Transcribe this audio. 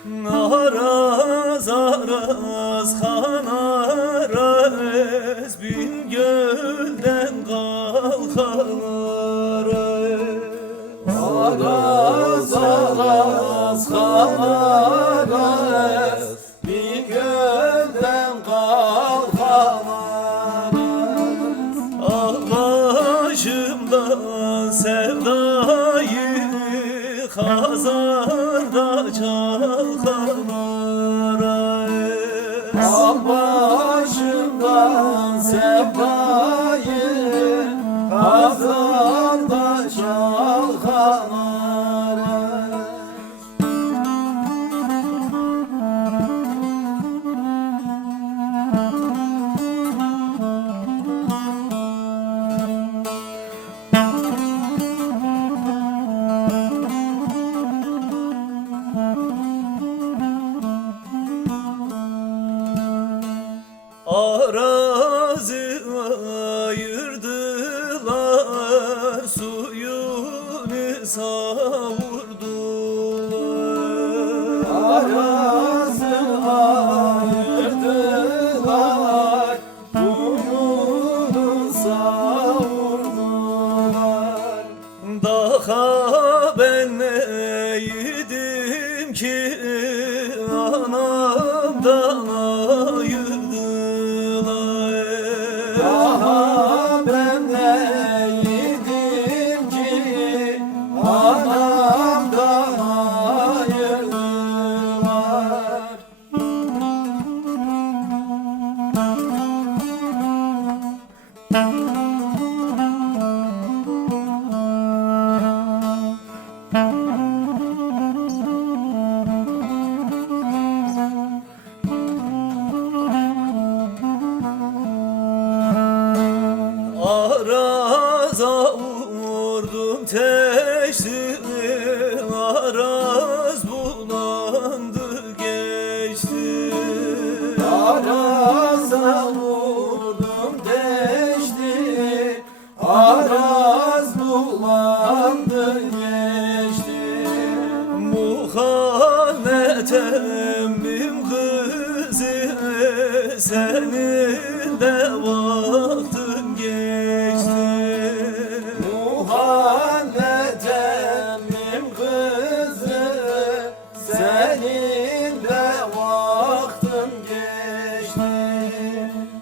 Araz araz kan araz bin gölden kalkan araz. Araz araz kan araz bin gölden kalkan araz. Ah başımdan sevdayı Hazarda çalkan araz. Ah başımdan sevdayı Hazarda çalkan araz. Arazı ayırdılar, suyunu savurdular. Arazı ayırdılar, suyunu savurdular. Daha ben neydim ki anamdan